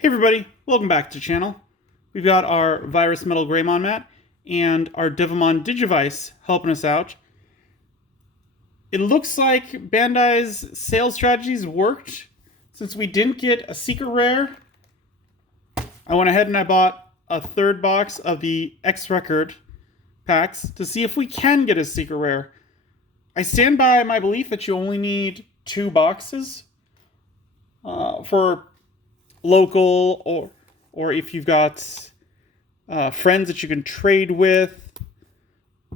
Hey everybody, welcome back to the channel. We've got our Virus Metal Greymon mat and our Digimon Digivice helping us out. It looks like Bandai's sales strategies worked. Since we didn't get a secret rare, I went ahead and I bought a third box of the X-Record packs to see if we can get a secret rare. I stand by my belief that you only need 2 boxes for local or if you've got friends that you can trade with,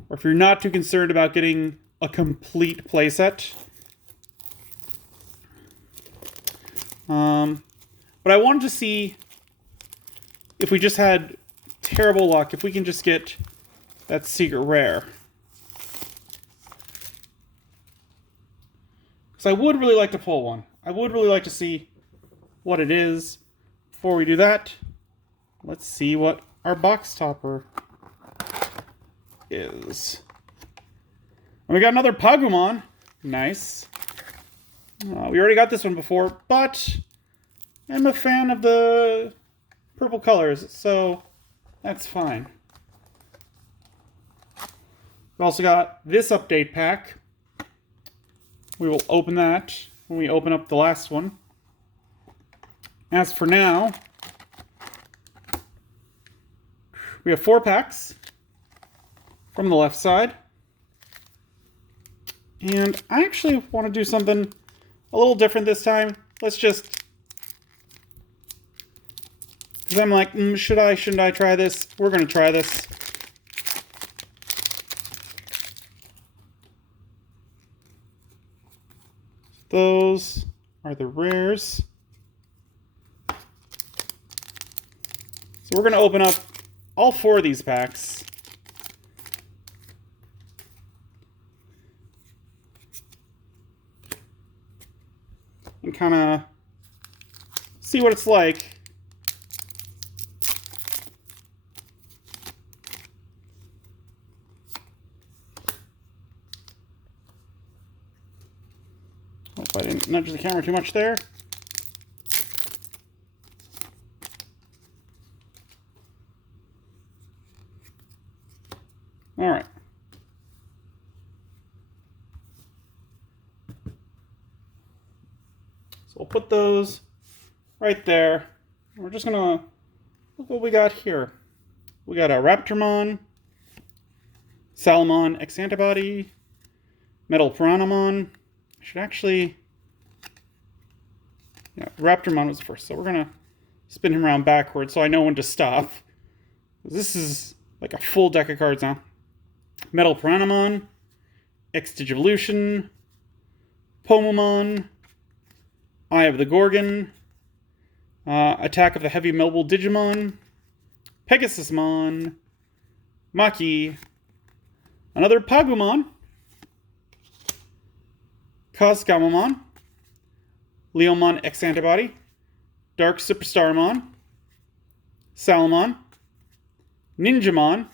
or if you're not too concerned about getting a complete playset. But I wanted to see if we just had terrible luck, if we can just get that secret rare. Because I would really like to pull one. I would really like to see what it is. Before we do that, let's see what our box topper is. And we got another Pagumon. Nice. We already got this one before, but I'm a fan of the purple colors, so that's fine. We also got this update pack. We will open that when we open up the last one. As for now, we have 4 packs from the left side. And I actually want to do something a little different this time. Let's just... Because I'm like, should I, shouldn't I try this? We're going to try this. Those are the rares. So we're going to open up all 4 of these packs. And kind of see what it's like. Hope I didn't nudge the camera too much there. All right. So we'll put those right there. We're just gonna look what we got here. We got a Raptormon, Salamon X Antibody, Metal Piranhamon. I should actually, yeah, Raptormon was first, so we're gonna spin him around backwards so I know when to stop. This is like a full deck of cards now. Metal Piranhamon, X Digivolution, Pomamon, Eye of the Gorgon, Attack of the Heavy Mobile Digimon, Pegasusmon, Maki, another Pagumon, Cosgamamon, Leomon X Antibody, Dark Superstarmon, Salamon, Ninjamon,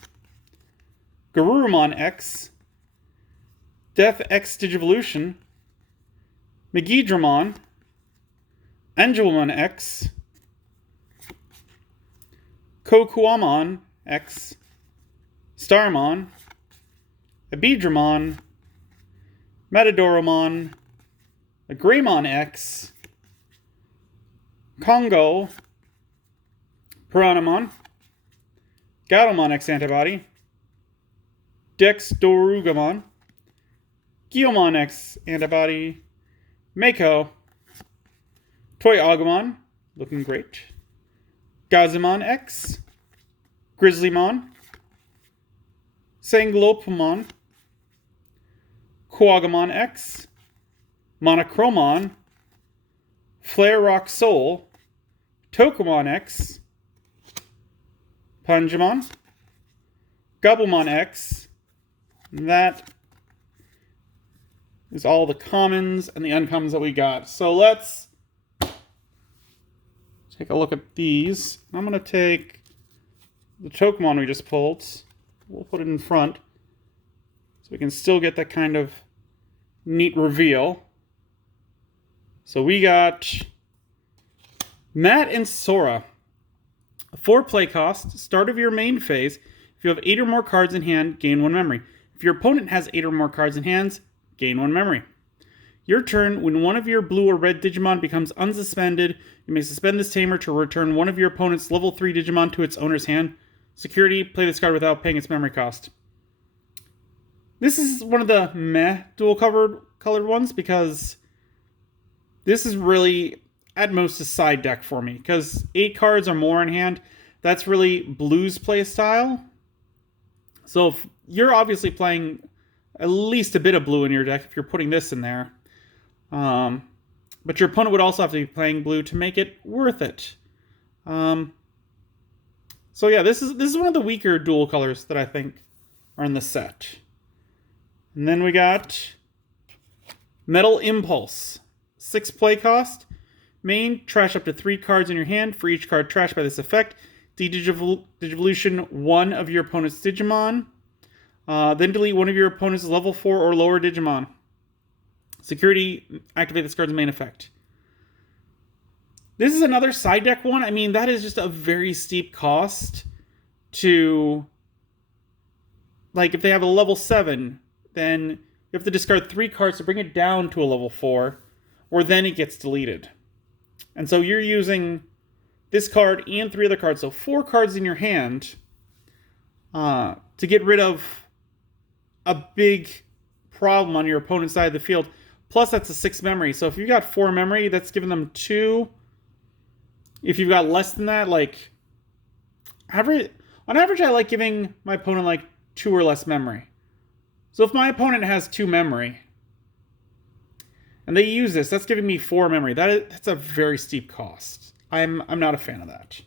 Garurumon X, Death X Digivolution, Megidramon, Angelmon X, Kokuamon X, Starmon, Abidramon, Matadoromon, Greymon X, Congo, Piranhamon, Gatomon X Antibody, Dexdorugamon, Guiomon X Antibody, Mako, Toy Agumon, looking great, Gazimon X, Grizzlymon, Sanglopamon, Quagamon X, Monochromon, Flare Rock Soul, Tokumon X, Panjamon, Gobblemon X. That is all the commons and the uncommons that we got. So let's take a look at these. I'm going to take the Tokumon we just pulled. We'll put it in front so we can still get that kind of neat reveal. So we got Matt and Sora. 4 play cost, start of your main phase. If you have 8 or more cards in hand, gain 1 memory. If your opponent has 8 or more cards in hands, gain 1 memory. Your turn, when one of your blue or red Digimon becomes unsuspended, you may suspend this tamer to return one of your opponent's level 3 Digimon to its owner's hand. Security, play this card without paying its memory cost. This is one of the meh dual colored ones because this is really at most a side deck for me because 8 cards or more in hand, that's really blue's play style. So if you're obviously playing at least a bit of blue in your deck if you're putting this in there. But your opponent would also have to be playing blue to make it worth it. So yeah, this is one of the weaker dual colors that I think are in the set. And then we got Metal Impulse. 6 play cost. Main, trash up to 3 cards in your hand. For each card trashed by this effect, Digivolution 1 of your opponent's Digimon. Then delete one of your opponent's level 4 or lower Digimon. Security, activate this card's main effect. This is another side deck one. I mean, that is just a very steep cost to... Like, if they have a level 7, then you have to discard 3 cards to bring it down to a level 4, or then it gets deleted. And so you're using this card and 3 other cards, so 4 cards in your hand to get rid of a big problem on your opponent's side of the field. Plus, that's a 6 memory. So if you've got 4 memory, that's giving them 2. If you've got less than that, like... On average, I like giving my opponent like 2 or less memory. So if my opponent has 2 memory, and they use this, that's giving me 4 memory. That's a very steep cost. I'm not a fan of that.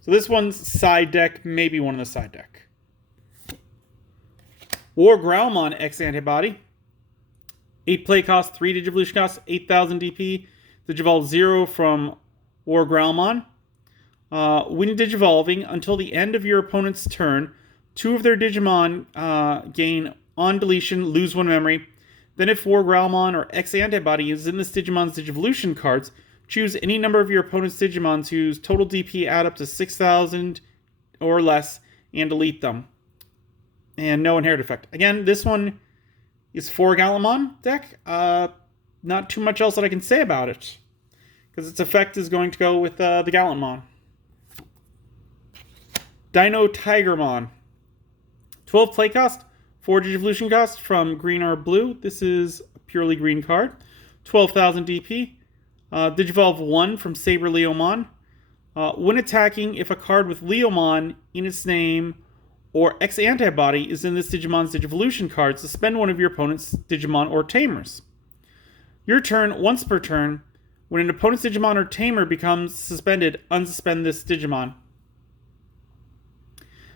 So this one's side deck, maybe one of the side deck. War Growlmon X Antibody. 8 play cost, 3 Digivolution cost, 8,000 DP. Digivolve 0 from War Growlmon. When Digivolving, until the end of your opponent's turn, 2 of their Digimon gain on deletion, lose 1 memory. Then if War Growlmon or X Antibody is in this Digimon's Digivolution cards, choose any number of your opponent's Digimons whose total DP add up to 6,000 or less and delete them. And no inherit effect. Again, this one is for Gallantmon deck. Not too much else that I can say about it, because its effect is going to go with the Gallantmon. Dino Tigermon. 12 play cost, 4 Digivolution cost from green or blue. This is a purely green card. 12,000 DP. Digivolve 1 from Saber Leomon. When attacking, if a card with Leomon in its name or X Antibody is in this Digimon's Digivolution card, suspend one of your opponent's Digimon or Tamers. Your turn, once per turn, when an opponent's Digimon or Tamer becomes suspended, unsuspend this Digimon.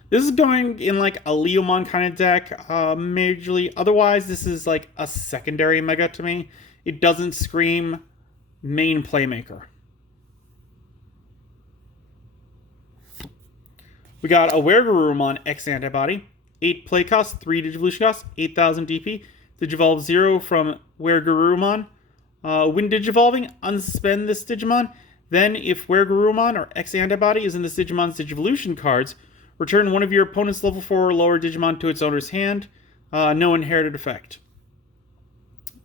This is going in like a Leomon kind of deck, majorly. Otherwise, this is like a secondary mega to me. It doesn't scream main playmaker. We got a Weregarurumon X Antibody. 8 play cost, 3 Digivolution cost, 8,000 DP. Digivolve 0 from Weregarurumon. When Digivolving, unsuspend this Digimon. Then, if Weregarurumon or X Antibody is in this Digimon's Digivolution cards, return one of your opponent's level 4 or lower Digimon to its owner's hand. No inherited effect.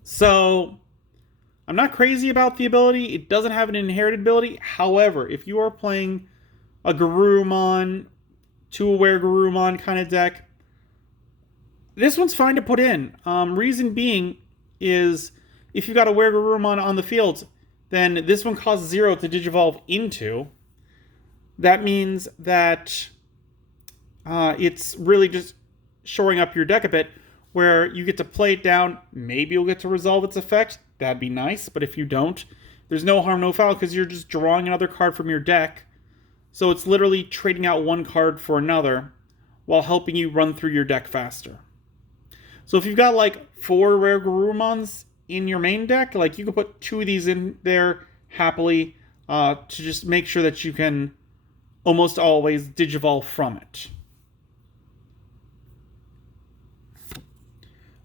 So, I'm not crazy about the ability. It doesn't have an inherited ability. However, if you are playing a Garurumon, 2-aware Garurumon kind of deck, this one's fine to put in. Reason being is if you've got a Weregarurumon on the field, then this one costs 0 to Digivolve into. That means that it's really just shoring up your deck a bit, where you get to play it down. Maybe you'll get to resolve its effect. That'd be nice, but if you don't, there's no harm, no foul, because you're just drawing another card from your deck. So it's literally trading out one card for another while helping you run through your deck faster. So if you've got like 4 rare Garurumons in your main deck, like you can put 2 of these in there happily to just make sure that you can almost always Digivolve from it.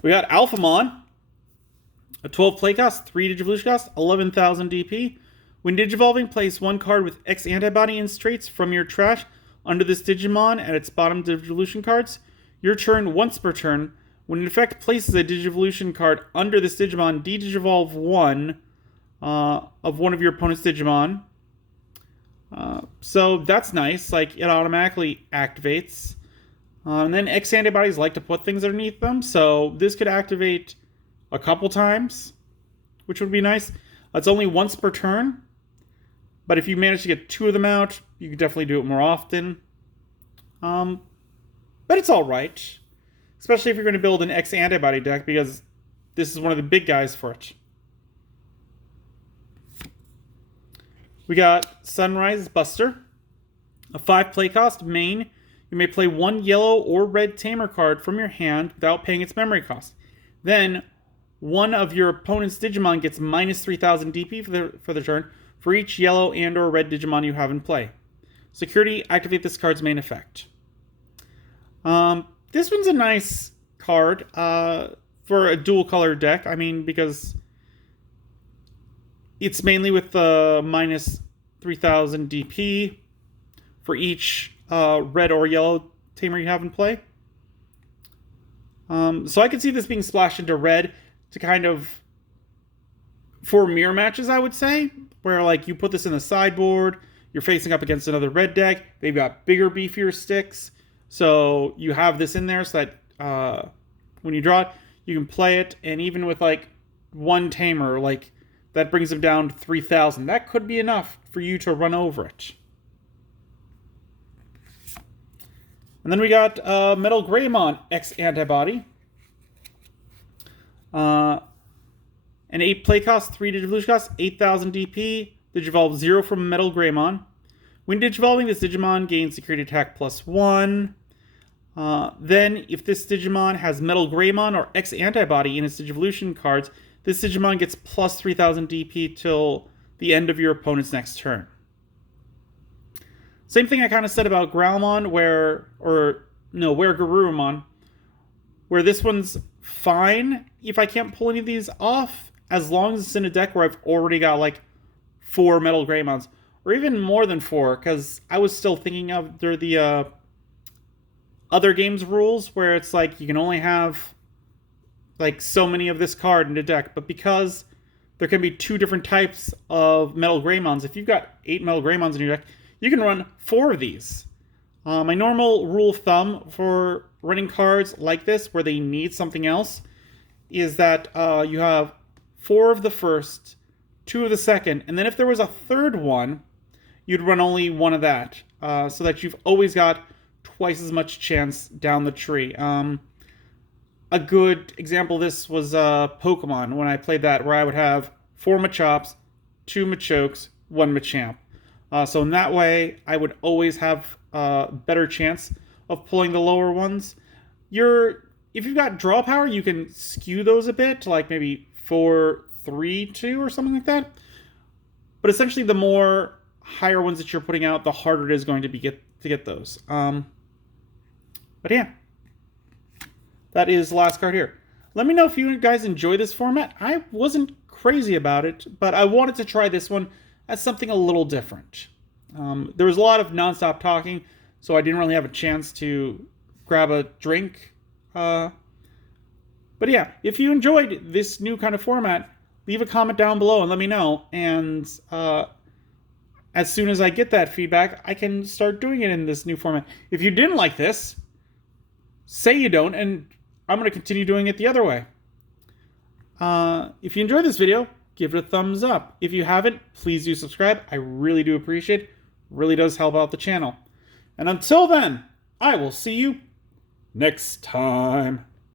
We got Alphamon, a 12 play cost, 3 Digivolution cost, 11,000 DP. When Digivolving, place one card with X Antibody in traits from your trash under this Digimon at its bottom Digivolution cards. Your turn once per turn. When an effect places a Digivolution card under this Digimon, Digivolve one of one of your opponent's Digimon. So that's nice. Like, it automatically activates. And then X Antibodies like to put things underneath them, so this could activate a couple times, which would be nice. It's only once per turn, but if you manage to get 2 of them out, you could definitely do it more often. But it's alright, especially if you're going to build an X Antibody deck, because this is one of the big guys for it. We got Sunrise Buster, a 5 play cost main. You may play 1 yellow or red Tamer card from your hand without paying its memory cost. Then, one of your opponent's Digimon gets minus 3,000 DP for the turn for each yellow and or red Digimon you have in play. Security, activate this card's main effect. This one's a nice card for a dual color deck. I mean, because it's mainly with the minus 3,000 DP for each red or yellow Tamer you have in play. So I could see this being splashed into red to kind of, for mirror matches, I would say, where like you put this in the sideboard, you're facing up against another red deck, they've got bigger, beefier sticks, so you have this in there so that when you draw it, you can play it, and even with like 1 Tamer, like that brings them down to 3,000. That could be enough for you to run over it. And then we got Metal Greymon X Antibody. An 8 play cost, 3 Digivolution cost, 8,000 DP. Digivolve 0 from Metal Greymon. When Digivolving, this Digimon gains Security Attack +1. Then, if this Digimon has Metal Greymon or X Antibody in its Digivolution cards, this Digimon gets plus 3,000 DP till the end of your opponent's next turn. Same thing I kind of said about Growlmon, where Garurumon, where this one's fine if I can't pull any of these off, as long as it's in a deck where I've already got like 4 Metal Greymons, or even more than 4, because I was still thinking of the other games rules where it's like you can only have like so many of this card in a deck, but because there can be 2 different types of Metal Greymons, if you've got 8 Metal Greymons in your deck, you can run 4 of these. My normal rule of thumb for running cards like this, where they need something else, is that you have 4 of the first, 2 of the second, and then if there was a third one, you'd run only 1 of that, so that you've always got twice as much chance down the tree. A good example of this was Pokemon, when I played that, where I would have 4 Machops, 2 Machokes, 1 Machamp. So in that way, I would always have a better chance of pulling the lower ones. If you've got draw power, you can skew those a bit to like maybe 4-3-2 or something like that. But essentially, the more higher ones that you're putting out, the harder it is going to be to get those. But yeah, that is the last card here. Let me know if you guys enjoy this format. I wasn't crazy about it, but I wanted to try this one as something a little different. There was a lot of nonstop talking, so I didn't really have a chance to grab a drink. But yeah, if you enjoyed this new kind of format, leave a comment down below and let me know. And as soon as I get that feedback, I can start doing it in this new format. If you didn't like this, say you don't, and I'm going to continue doing it the other way. If you enjoyed this video, give it a thumbs up. If you haven't, please do subscribe. I really do appreciate it. Really does help out the channel. And until then, I will see you next time.